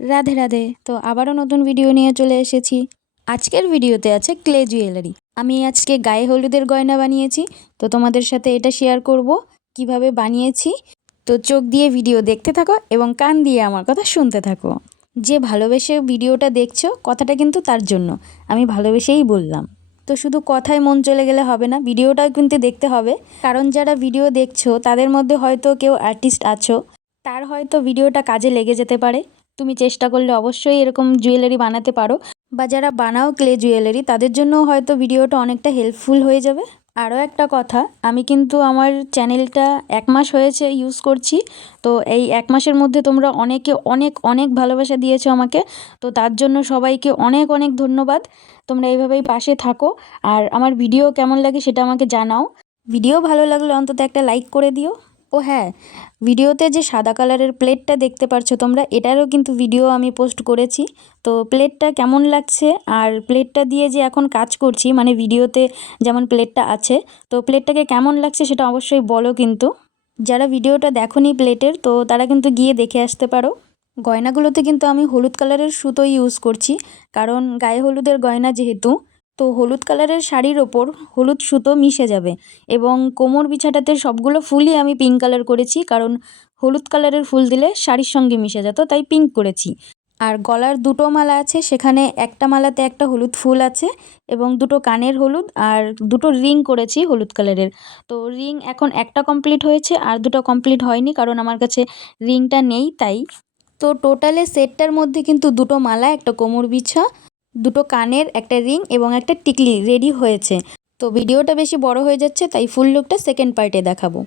রাধে রাধে। তো আবারও নতুন ভিডিও নিয়ে চলে এসেছি। আজকের ভিডিওতে আছে ক্লে জুয়েলারি। আমি আজকে গায়ে হলুদের গয়না বানিয়েছি, তো তোমাদের সাথে এটা শেয়ার করব কিভাবে বানিয়েছি। তো চোখ দিয়ে ভিডিও দেখতে থাকো এবং কান দিয়ে আমার কথা শুনতে থাকো। যে ভালোবেসে ভিডিওটা দেখছো, কথাটা কিন্তু তার জন্য, আমি ভালোবেসেই বললাম। তো শুধু কথায় মন চলে গেলে হবে না, ভিডিওটাও কিন্তু দেখতে হবে। কারণ যারা ভিডিও দেখছো তাদের মধ্যে হয়তো কেউ আর্টিস্ট আছো, তার হয়তো ভিডিওটা কাজে লেগে যেতে পারে। তুমি চেষ্টা করলে অবশ্যই এরকম জুয়েলারি বানাতে পারো, বা যারা বানাও ক্লে জুয়েলারি তাদের জন্যও হয়তো ভিডিওটা অনেকটা হেল্পফুল হয়ে যাবে। আরও একটা কথা, আমি কিন্তু আমার চ্যানেলটা 1 মাস হয়েছে ইউজ করছি। তো এই 1 মাসের মধ্যে তোমরা অনেকে অনেক অনেক ভালোবাসা দিয়েছো আমাকে, তো তার জন্য সবাইকে অনেক অনেক ধন্যবাদ। তোমরা এইভাবেই পাশে থাকো, আর আমার ভিডিও কেমন লাগে সেটা আমাকে জানাও। ভিডিও ভালো লাগলে অন্তত একটা লাইক করে দিও। ও হ্যাঁ, ভিডিওতে যে সাদা কালারের প্লেটটা দেখতে পারছো তোমরা, এটারও কিন্তু ভিডিও আমি পোস্ট করেছি। তো প্লেটটা কেমন লাগছে, আর প্লেটটা দিয়ে যে এখন কাজ করছি, মানে ভিডিওতে যেমন প্লেটটা আছে, তো প্লেটটাকে কেমন লাগছে সেটা অবশ্যই বলো কিন্তু। যারা ভিডিওটা দেখোনি প্লেটের, তো তারা কিন্তু গিয়ে দেখে আসতে পারো। গয়নাগুলোতে কিন্তু আমি হলুদ কালারের সুতোই ইউজ করছি, কারণ গায়ে হলুদের গয়না যেহেতু, তো হলুদ কালারের শাড়ির ওপর হলুদ সুতো মিশে যাবে। এবং কোমর বিছাটাতে সবগুলো ফুলই আমি পিঙ্ক কালার করেছি, কারণ হলুদ কালারের ফুল দিলে শাড়ির সঙ্গে মিশে যেত, তাই পিঙ্ক করেছি। আর গলার দুটো মালা আছে, সেখানে একটা মালাতে একটা হলুদ ফুল আছে, এবং দুটো কানের হলুদ, আর দুটো রিং করেছি হলুদ কালারের। তো রিং এখন একটা কমপ্লিট হয়েছে, আর দুটো কমপ্লিট হয়নি, কারণ আমার কাছে রিংটা নেই তাই। তো টোটালে সেটটার মধ্যে কিন্তু দুটো মালা, একটা কোমর বিছা, দুটো কানের, একটা রিং এবং একটা টিকলি রেডি হয়েছে। তো ভিডিওটা বেশি বড় হয়ে যাচ্ছে, তাই ফুল লুকটা সেকেন্ড পার্টে দেখাবো।